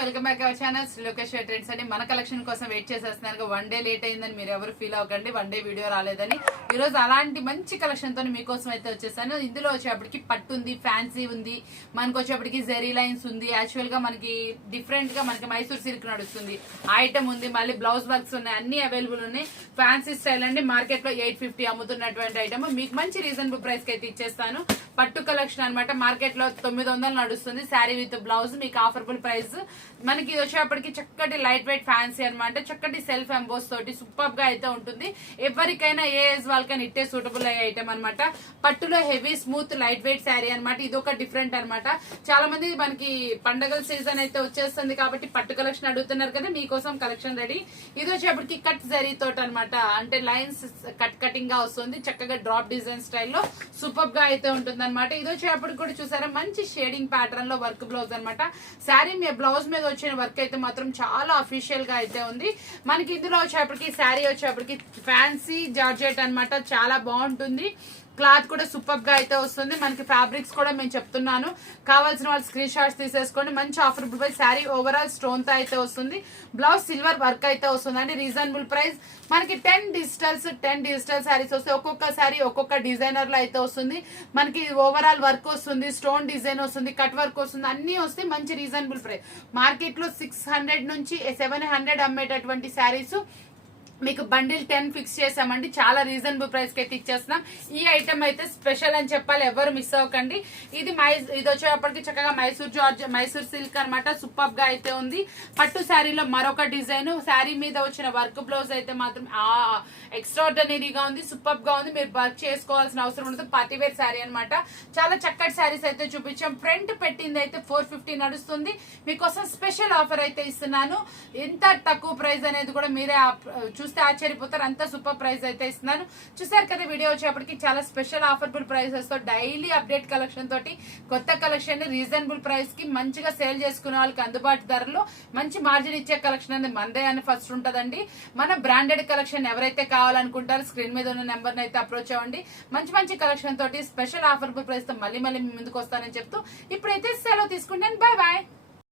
Welcome back our channel Srilokesh trends అండి. మన collection కోసం వెయిట్ చేసేస్తున్నారు. వన్ డే లేట్ అయిందని మీరు ఎవరు ఫీల్ అవ్వకండి. వన్ డే వీడియో రాలేదని. ఈ రోజు అలాంటి మంచి కలెక్షన్ తో మీకోసం అయితే వచ్చేసాను. ఇందులో వచ్చేప్పటికి పట్టు ఉంది, ఫ్యాన్సీ ఉంది, మనకు వచ్చేప్పటికి జెరీ లైన్స్ ఉంది. యాక్చువల్ గా మనకి డిఫరెంట్ గా మనకి మైసూర్ సిల్క్ నడుస్తుంది ఐటమ్ ఉంది. మళ్ళీ బ్లౌజ్ వర్క్స్ ఉన్నాయి, అన్ని అవైలబుల్ ఉన్నాయి. ఫ్యాన్సీ స్టైల్ అండి. మార్కెట్ లో 850 అమ్ముతున్నటువంటి ఐటమ్ మీకు మంచి రీజనబుల్ ప్రైస్ కి అయితే ఇచ్చేస్తాను. పట్టు కలెక్షన్ అనమాట. మార్కెట్ లో 900 నడుస్తుంది. శారీ విత్ బ్లౌజ్ మీకు ఆఫర్బుల్ ప్రైస్. మనకి ఇది వచ్చేప్పటికి చక్కటి లైట్ వెయిట్ ఫ్యాన్సీ అనమాట. చక్కటి సెల్ఫ్ ఎంబోస్ తోటి సూపర్ గా అయితే ఉంటుంది. ఎవరికైనా ఏ ఏజ్ వాళ్ళకైనా ఇట్టే సూటబుల్ అయ్యే ఐటమ్ అనమాట. పట్టులో heavy smooth light weight sari అనమాట. ఇది ఒక డిఫరెంట్ అనమాట. చాలా మంది మనకి పండగల సీజన్ అయితే వచ్చేస్తుంది కాబట్టి పట్టు కలెక్షన్ అడుగుతున్నారు కదా, మీకోసం కలెక్షన్ రెడీ. ఇది వచ్చేప్పటికి కట్ జరీ తోటి అనమాట. అంటే లైన్స్ కటింగ్ గా వస్తుంది. చక్కగా డ్రాప్ డిజైన్ స్టైల్లో సూపర్ గా అయితే ఉంటుంది అనమాట. ఇది వచ్చేప్పటికి కూడా చూసారా మంచి షేడింగ్ ప్యాటర్న్ లో వర్క్ బ్లౌజ్ అనమాట. శారీ మీ బ్లౌజ్ మీద వచ్చిన వర్క్ అయితే మాత్రం చాలా అఫీషియల్ గా అయితే ఉంది. మనకి ఇందులో వచ్చేప్పటికి శారీ వచ్చేప్పటికి ఫ్యాన్సీ జార్జెట్ అనమాట. చాలా బాగుంటుంది. క్లాత్ కూడా సూపర్ గా అయితే వస్తుంది. మనకి ఫ్యాబ్రిక్స్ కూడా మేము చెప్తున్నాను, కావాల్సిన వాళ్ళు స్క్రీన్ షాట్స్ తీసేసుకోండి. మంచి affordable price. Sari overall stone తో అయితే వస్తుంది. బ్లౌజ్ సిల్వర్ వర్క్ అయితే వస్తుంది అండి. Reasonable price. మనకి 10 డిజిటల్ శారీస్ వస్తాయి. ఒక్కొక్క శారీ ఒక్కొక్క డిజైనర్ లో అయితే వస్తుంది. మనకి ఓవరాల్ వర్క్ వస్తుంది, స్టోన్ డిజైన్ వస్తుంది, కట్ వర్క్ వస్తుంది, అన్ని వస్తాయి. మంచి రీజనబుల్ ప్రైస్. మార్కెట్ లో 600 నుంచి 700 అమ్మేటటువంటి శారీస్ మీకు బండిల్ 10 ఫిక్స్ చేసామండి. చాలా రీజనబుల్ ప్రైస్ కి అయితే ఇచ్చేస్తున్నాం. ఈ ఐటమ్ అయితే స్పెషల్ అని చెప్పాలి, ఎవరు మిస్ అవ్వకండి. ఇది వచ్చేప్పటికి చక్కగా మైసూర్ సిల్క్ అనమాట. సూపర్ గా అయితే ఉంది. పట్టు శారీలో మరొక డిజైన్. శారీ మీద వచ్చిన వర్క్ బ్లౌజ్ అయితే మాత్రం ఎక్స్ట్రాడనరీగా ఉంది, సూపర్ గా ఉంది. మీరు వర్క్ చేసుకోవాల్సిన అవసరం ఉండదు. పార్టీవేర్ శారీ అనమాట. చాలా చక్కటి శారీస్ అయితే చూపించాం. ఫ్రంట్ పెట్టింది అయితే 450 నడుస్తుంది. మీకోసం స్పెషల్ ఆఫర్ అయితే ఇస్తున్నాను. ఎంత తక్కువ ప్రైస్ అనేది కూడా మీరే చూస్తే ఆశ్చర్యపోతారు. అంత సూపర్ ప్రైస్ అయితే ఇస్తున్నాను. చూసారు కదా వీడియో వచ్చేప్పటికి చాలా స్పెషల్ ఆఫర్బుల్ ప్రైసెస్ తో డైలీ అప్డేట్ కలెక్షన్ తోటి కొత్త కలెక్షన్ రీజనబుల్ ప్రైస్ కి మంచిగా సేల్ చేసుకునే వాళ్ళకి అందుబాటు ధరలో మంచి మార్జిన్ ఇచ్చే కలెక్షన్ అనేది మందే అని ఫస్ట్ ఉంటదండి. మన బ్రాండెడ్ కలెక్షన్ ఎవరైతే కావాలనుకుంటారో స్క్రీన్ మీద ఉన్న నెంబర్ అయితే అప్రోచ్ అవ్వండి. మంచి మంచి కలెక్షన్ తోటి స్పెషల్ ఆఫర్బుల్ ప్రైస్ తో మళ్ళీ ముందుకు వస్తానని చెప్తూ ఇప్పుడైతే సెలవు తీసుకుంటాను. Bye bye.